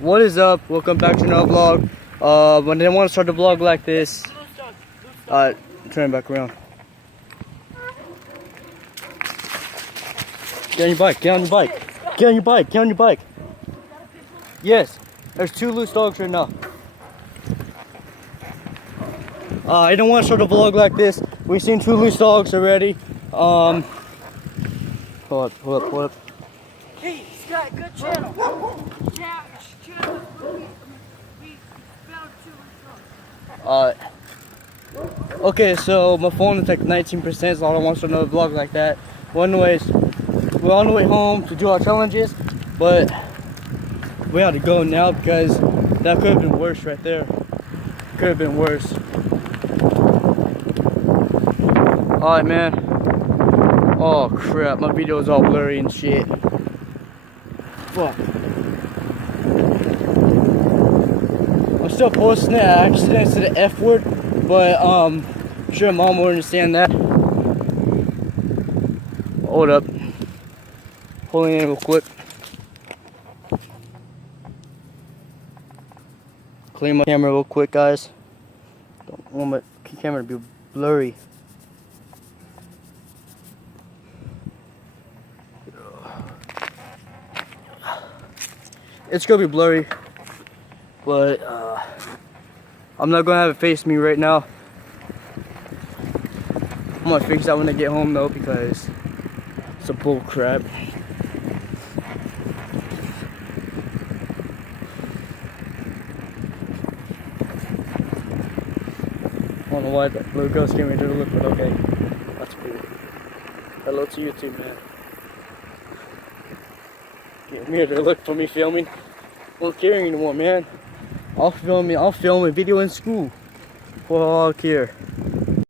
What is up? Welcome back to another vlog. When I didn't want to start the vlog like this, turn back around. Get on your bike. Get on your bike. Get on your bike. Get on your bike. Yes, there's 2 loose dogs right now. I don't want to start a vlog like this. We've seen 2 loose dogs already. Hold up. Hey, Scott, good channel. Channel. We found 2 loose dogs. Okay, so my phone is like 19%, so I don't want to start another vlog like that. Well, anyways, we're on the way home to do our challenges, but we have to go now because that could have been worse right there. Could have been worse. Alright, man. Oh crap, my video is all blurry and shit. Fuck. I'm still posting it. I accidentally said the F word, but I'm sure mom will understand that. Hold up. Pulling in real quick. Clean my camera real quick, guys. Don't want my camera to be blurry. It's gonna be blurry, but I'm not gonna have it face me right now. I'm gonna fix that when I get home though, because it's a bull crap. I don't know why that little girl's giving me a dirty look, but okay, that's cool. Hello to you too, man. Give me a dirty look for me filming. I don't care anymore, man. I'll film a video in school for all care.